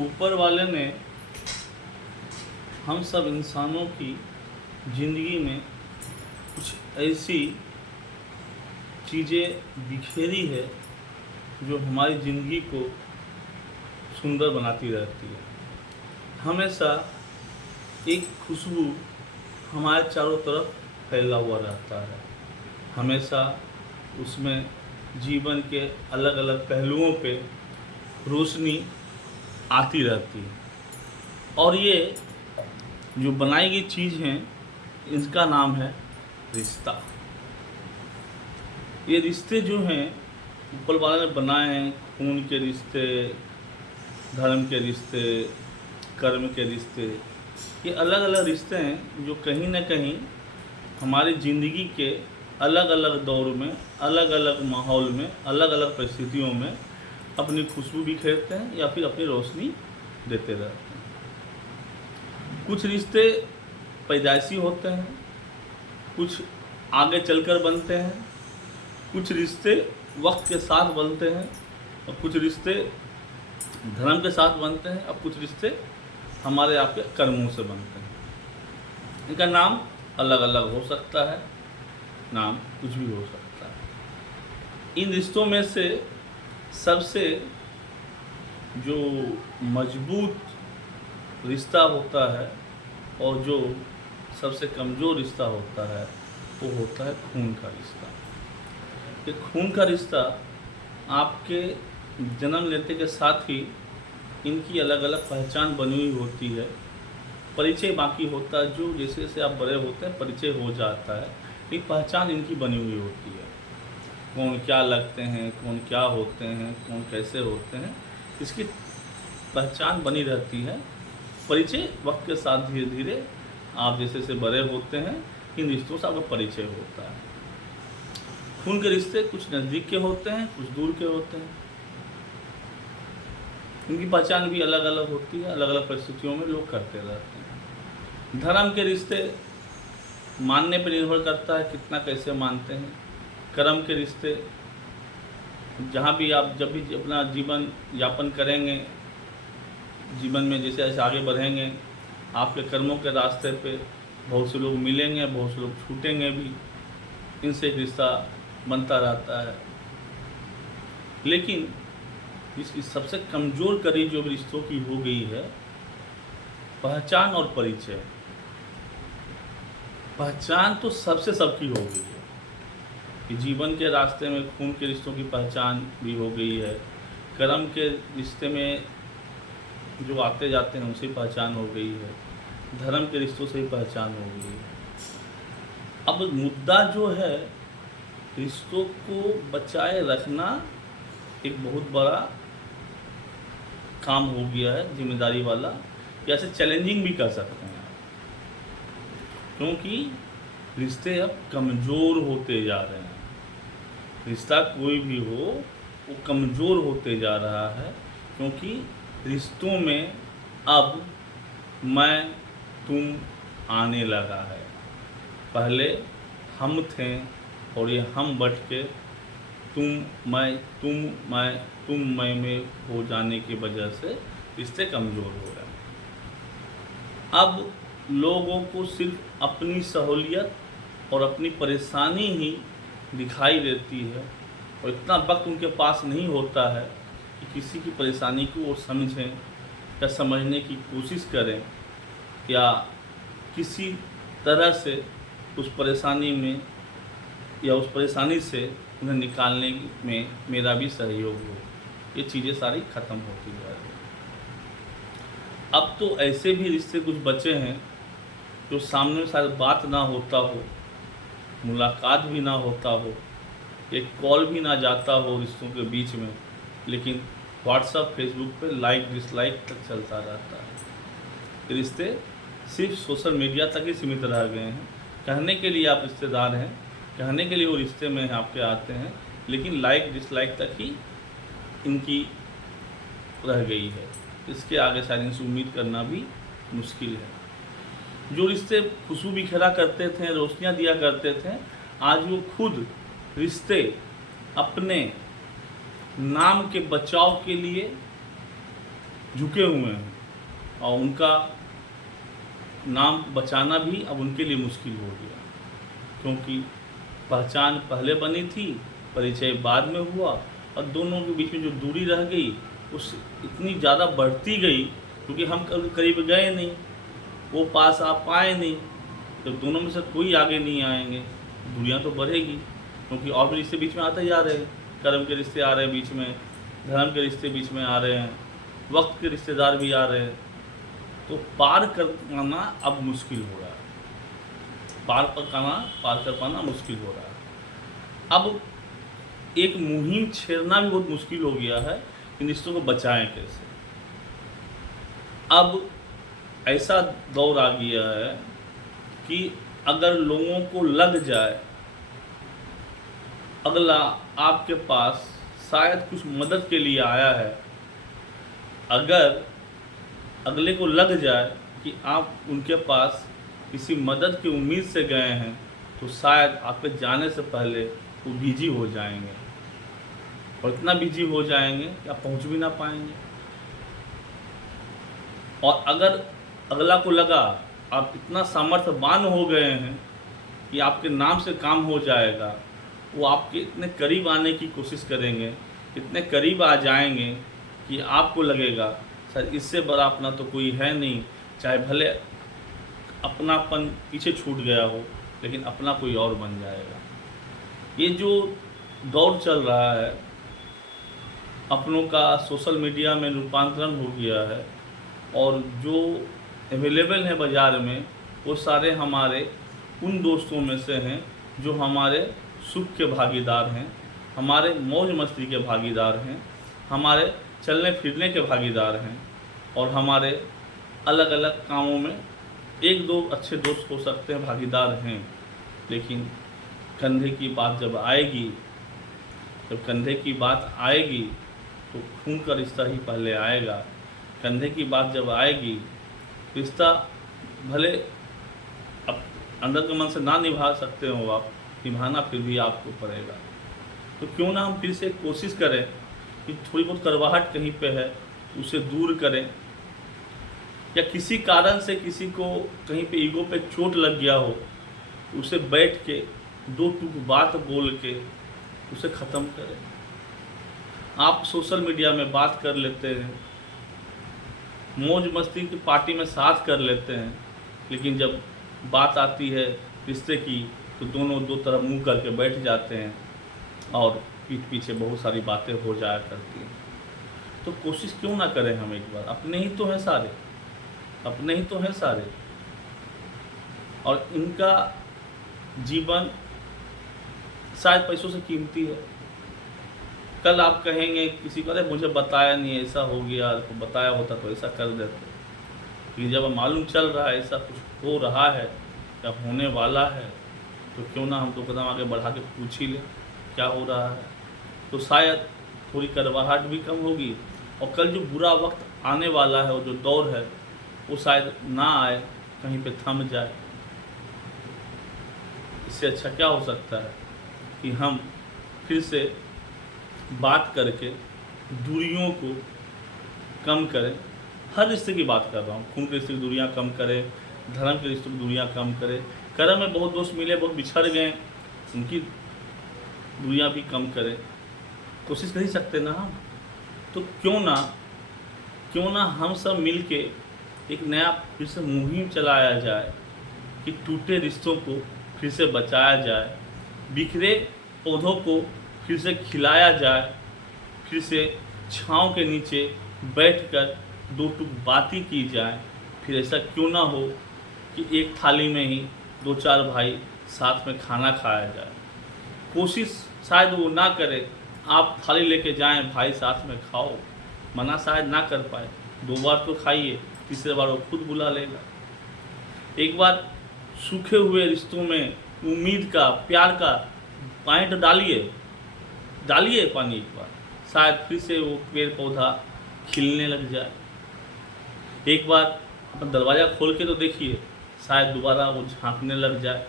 ऊपर वाले ने हम सब इंसानों की ज़िंदगी में कुछ ऐसी चीज़ें बिखेरी है जो हमारी ज़िंदगी को सुंदर बनाती रहती है। हमेशा एक खुशबू हमारे चारों तरफ फैला हुआ रहता है। हमेशा उसमें जीवन के अलग अलग पहलुओं पे रोशनी आती रहती है और ये जो बनाई गई चीज़ हैं इसका नाम है रिश्ता। ये रिश्ते जो हैं ऊपर वाले ने बनाए हैं, खून के रिश्ते, धर्म के रिश्ते, कर्म के रिश्ते, ये अलग अलग रिश्ते हैं जो कहीं ना कहीं हमारी ज़िंदगी के अलग अलग दौर में, अलग अलग माहौल में, अलग अलग परिस्थितियों में अपनी खुशबू बिखेरते हैं या फिर अपनी रोशनी देते रहते हैं। कुछ रिश्ते पैदाइशी होते हैं, कुछ आगे चलकर बनते हैं, कुछ रिश्ते वक्त के साथ बनते हैं और कुछ रिश्ते धर्म के साथ बनते हैं और कुछ रिश्ते हमारे आपके कर्मों से बनते हैं। इनका नाम अलग अलग हो सकता है, नाम कुछ भी हो सकता है। इन रिश्तों में से सबसे जो मजबूत रिश्ता होता है और जो सबसे कमज़ोर रिश्ता होता है वो होता है खून का रिश्ता। ये खून का रिश्ता आपके जन्म लेते के साथ ही इनकी अलग अलग पहचान बनी हुई होती है, परिचय बाकी होता है। जो जैसे जैसे आप बड़े होते हैं परिचय हो जाता है, एक पहचान इनकी बनी हुई होती है। कौन क्या लगते हैं, कौन क्या होते हैं, कौन कैसे होते हैं, इसकी पहचान बनी रहती है। परिचय वक्त के साथ धीरे धीरे आप जैसे जैसे बड़े होते हैं इन रिश्तों से आपका परिचय होता है। खून के रिश्ते कुछ नज़दीक के होते हैं, कुछ दूर के होते हैं। इनकी पहचान भी अलग अलग होती है, अलग अलग परिस्थितियों में लोग करते रहते हैं। धर्म के रिश्ते मानने पर निर्भर करता है कितना कैसे मानते हैं। कर्म के रिश्ते जहाँ भी आप जब भी अपना जीवन यापन करेंगे, जीवन में जैसे जैसे आगे बढ़ेंगे, आपके कर्मों के रास्ते पे बहुत से लोग मिलेंगे, बहुत से लोग छूटेंगे भी, इनसे एक रिश्ता बनता रहता है। लेकिन इसकी सबसे कमज़ोर कड़ी जो रिश्तों की हो गई है पहचान और परिचय। पहचान तो सबसे सबकी हो गई है कि जीवन के रास्ते में खून के रिश्तों की पहचान भी हो गई है, कर्म के रिश्ते में जो आते जाते हैं उनसे पहचान हो गई है, धर्म के रिश्तों से ही पहचान हो गई है। अब मुद्दा जो है रिश्तों को बचाए रखना एक बहुत बड़ा काम हो गया है, जिम्मेदारी वाला, या से चैलेंजिंग भी कर सकते हैं, क्योंकि रिश्ते अब कमज़ोर होते जा रहे हैं। रिश्ता कोई भी हो वो कमज़ोर होते जा रहा है, क्योंकि रिश्तों में अब मैं तुम आने लगा है। पहले हम थे और ये हम बट के तुम मैं में हो जाने की वजह से रिश्ते कमज़ोर हो रहे हैं। अब लोगों को सिर्फ अपनी सहूलियत और अपनी परेशानी ही दिखाई देती है और इतना वक्त उनके पास नहीं होता है कि किसी की परेशानी को वो समझें या समझने की कोशिश करें या किसी तरह से उस परेशानी में या उस परेशानी से उन्हें निकालने में मेरा भी सहयोग हो। ये चीज़ें सारी ख़त्म होती जा रही हैं। अब तो ऐसे भी रिश्ते कुछ बचे हैं जो सामने में शायद बात ना होता हो, मुलाकात भी ना होता हो, एक कॉल भी ना जाता हो रिश्तों के बीच में, लेकिन व्हाट्सएप फेसबुक पे लाइक डिसलाइक तक चलता रहता है। रिश्ते सिर्फ सोशल मीडिया तक ही सीमित रह गए हैं। कहने के लिए आप रिश्तेदार हैं, कहने के लिए वो रिश्ते में आपके आते हैं, लेकिन लाइक डिसलाइक तक ही इनकी रह गई है। इसके आगे शायद इनसे उम्मीद करना भी मुश्किल है। जो रिश्ते खुशबू बिखेरा करते थे, रोशनियाँ दिया करते थे, आज वो खुद रिश्ते अपने नाम के बचाव के लिए झुके हुए हैं और उनका नाम बचाना भी अब उनके लिए मुश्किल हो गया, क्योंकि पहचान पहले बनी थी, परिचय बाद में हुआ और दोनों के बीच में जो दूरी रह गई उस इतनी ज़्यादा बढ़ती गई, क्योंकि हम कभी करीब गए नहीं, वो पास आ पाए नहीं, तो दोनों में से कोई आगे नहीं आएंगे, दूरियां तो बढ़ेगी, क्योंकि और भी रिश्ते बीच में आते जा रहे हैं, कर्म के रिश्ते आ रहे हैं बीच में, धर्म के रिश्ते बीच में आ रहे हैं, वक्त के रिश्तेदार भी आ रहे हैं, तो पार कर पाना अब मुश्किल हो रहा है, पार कर पाना मुश्किल हो रहा है। अब एक मुहिम छेड़ना भी बहुत मुश्किल हो गया है, इन रिश्तों को बचाएं कैसे। अब ऐसा दौर आ गया है कि अगर लोगों को लग जाए अगला आपके पास शायद कुछ मदद के लिए आया है, अगर अगले को लग जाए कि आप उनके पास किसी मदद की उम्मीद से गए हैं, तो शायद आपके जाने से पहले वो बिजी हो जाएंगे, और इतना बिजी हो जाएंगे कि आप पहुंच भी ना पाएंगे। और अगर अगला को लगा आप इतना सामर्थ्यवान हो गए हैं कि आपके नाम से काम हो जाएगा, वो आपके इतने करीब आने की कोशिश करेंगे, इतने करीब आ जाएंगे कि आपको लगेगा सर इससे बड़ा अपना तो कोई है नहीं, चाहे भले अपनापन पीछे छूट गया हो, लेकिन अपना कोई और बन जाएगा। ये जो दौर चल रहा है अपनों का, सोशल मीडिया में रूपांतरण हो गया है, और जो अवेलेबल है बाज़ार में वो सारे हमारे उन दोस्तों में से हैं जो हमारे सुख के भागीदार हैं, हमारे मौज मस्ती के भागीदार हैं, हमारे चलने फिरने के भागीदार हैं, और हमारे अलग अलग कामों में एक दो अच्छे दोस्त हो सकते हैं, भागीदार हैं, लेकिन कंधे की बात जब आएगी, जब कंधे की बात आएगी तो खून का रिश्ता ही पहले आएगा। कंधे की बात जब आएगी, रिश्ता भले अब अंदर के मन से ना निभा सकते हो आप, निभाना फिर भी आपको पड़ेगा। तो क्यों ना हम फिर से कोशिश करें कि थोड़ी बहुत करवाहट कहीं पे है उसे दूर करें, या किसी कारण से किसी को कहीं पे ईगो पे चोट लग गया हो, उसे बैठ के दो टूक बात बोल के उसे ख़त्म करें। आप सोशल मीडिया में बात कर लेते हैं, मौज मस्ती की पार्टी में साथ कर लेते हैं, लेकिन जब बात आती है रिश्ते की तो दोनों दो तरफ मुंह करके बैठ जाते हैं और पीठ पीछे बहुत सारी बातें हो जाया करती हैं। तो कोशिश क्यों ना करें हम एक बार, अपने ही तो हैं सारे, अपने ही तो हैं सारे, और इनका जीवन शायद पैसों से कीमती है। कल आप कहेंगे किसी को, अरे मुझे बताया नहीं, ऐसा हो गया, तो बताया होता तो ऐसा कर देते, लेकिन जब मालूम चल रहा है ऐसा कुछ हो रहा है या होने वाला है, तो क्यों ना हम दो कदम आगे बढ़ा के पूछ ही लें क्या हो रहा है। तो शायद थोड़ी कड़वाहट भी कम होगी, और कल जो बुरा वक्त आने वाला है, वो जो दौर है, वो शायद ना आए, कहीं पे थम जाए। इससे अच्छा क्या हो सकता है कि हम फिर से बात करके दूरियों को कम करें। हर रिश्ते की बात कर रहा हूँ, खून के रिश्ते की दूरियाँ कम करें, धर्म के रिश्तों की दूरियाँ कम करें। कर्म में बहुत दोस्त मिले, बहुत बिछड़ गए, उनकी दूरियाँ भी कम करें। कोशिश कर ही सकते ना हम, तो क्यों ना हम सब मिल के एक नया फिर से मुहिम चलाया जाए कि टूटे रिश्तों को फिर से बचाया जाए, बिखरे पौधों को फिर से खिलाया जाए, फिर से छाँव के नीचे बैठकर दो टूक बातें की जाए। फिर ऐसा क्यों ना हो कि एक थाली में ही दो चार भाई साथ में खाना खाया जाए। कोशिश शायद वो ना करे, आप थाली लेके जाएं, भाई साथ में खाओ, मना शायद ना कर पाए, दो बार तो खाइए, तीसरे बार वो खुद बुला लेगा। एक बार सूखे हुए रिश्तों में उम्मीद का, प्यार का पॉइंट डालिए पानी एक बार, शायद फिर से वो पेड़ पौधा खिलने लग जाए। एक बार अपना दरवाज़ा खोल के तो देखिए, शायद दोबारा वो झांकने लग जाए।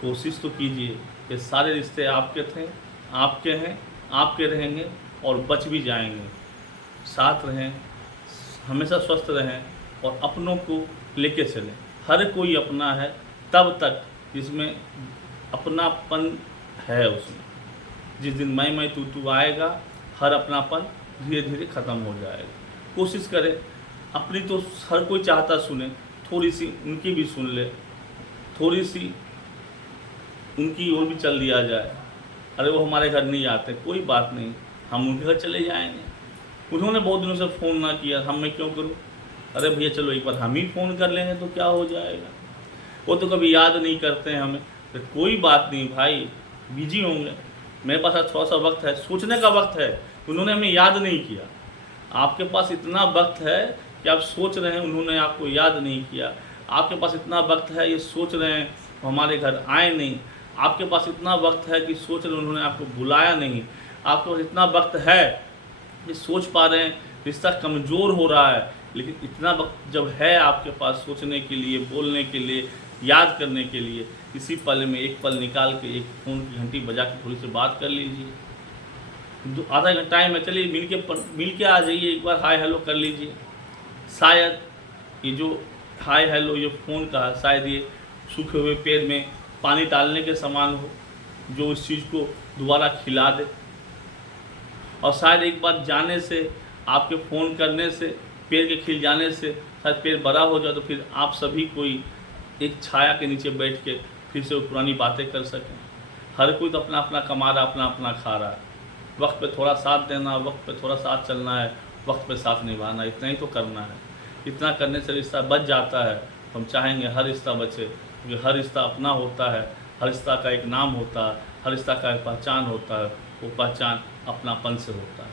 कोशिश तो कीजिए। ये सारे रिश्ते आपके थे, आपके हैं, आपके रहेंगे और बच भी जाएंगे। साथ रहें, हमेशा स्वस्थ रहें और अपनों को लेके चलें। हर कोई अपना है तब तक जिसमें अपनापन है उसमें। जिस दिन मैं तू आएगा, हर अपनापन धीरे धीरे ख़त्म हो जाएगा। कोशिश करें, अपनी तो हर कोई चाहता सुने, थोड़ी सी उनकी भी सुन ले, थोड़ी सी उनकी ओर भी चल दिया जाए। अरे वो हमारे घर नहीं आते, कोई बात नहीं, हम उनके घर चले जाएंगे। उन्होंने बहुत दिनों से फ़ोन ना किया, हम मैं क्यों करूं? अरे भैया चलो एक बार हम ही फ़ोन कर लेंगे तो क्या हो जाएगा। वो तो कभी याद नहीं करते हैं हमें, तो कोई बात नहीं भाई, बिजी होंगे, मेरे पास आज थोड़ा सा वक्त है, सोचने का वक्त है। उन्होंने हमें याद नहीं किया। आपके पास इतना वक्त है कि आप सोच रहे हैं, उन्होंने आपको याद नहीं किया। आपके पास इतना वक्त है, ये सोच रहे हैं हमारे घर आए नहीं। आपके पास इतना वक्त है कि सोच रहे हैं उन्होंने आपको बुलाया नहीं। आपके पास इतना वक्त है कि सोच पा रहे हैं रिश्ता कमज़ोर हो रहा है, लेकिन इतना वक्त जब है आपके पास सोचने के लिए, बोलने के लिए, याद करने के लिए, इसी पल में एक पल निकाल के एक फ़ोन की घंटी बजा के थोड़ी सी बात कर लीजिए। आधा घंटा टाइम है, चलिए मिल के आ जाइए, एक बार हाय हेलो कर लीजिए। शायद ये जो हाय हेलो ये फ़ोन का, शायद ये सूखे हुए पेड़ में पानी डालने के समान हो, जो इस चीज़ को दोबारा खिला दे। और शायद एक बार जाने से, आपके फ़ोन करने से, पेड़ के खिल जाने से शायद पेड़ बड़ा हो जाए, तो फिर आप सभी कोई एक छाया के नीचे बैठ के फिर से वो पुरानी बातें कर सकें। हर कोई तो अपना अपना कमा रहा, अपना अपना खा रहा है। वक्त पे थोड़ा साथ देना, वक्त पे थोड़ा साथ चलना है, वक्त पे साथ निभाना, इतना ही तो करना है। इतना करने से रिश्ता बच जाता है। हम चाहेंगे हर रिश्ता बचे, क्योंकि हर रिश्ता अपना होता है, हर रिश्ता का एक नाम होता है, हर रिश्ता का एक पहचान होता है। वो पहचान अपनापन से होता है।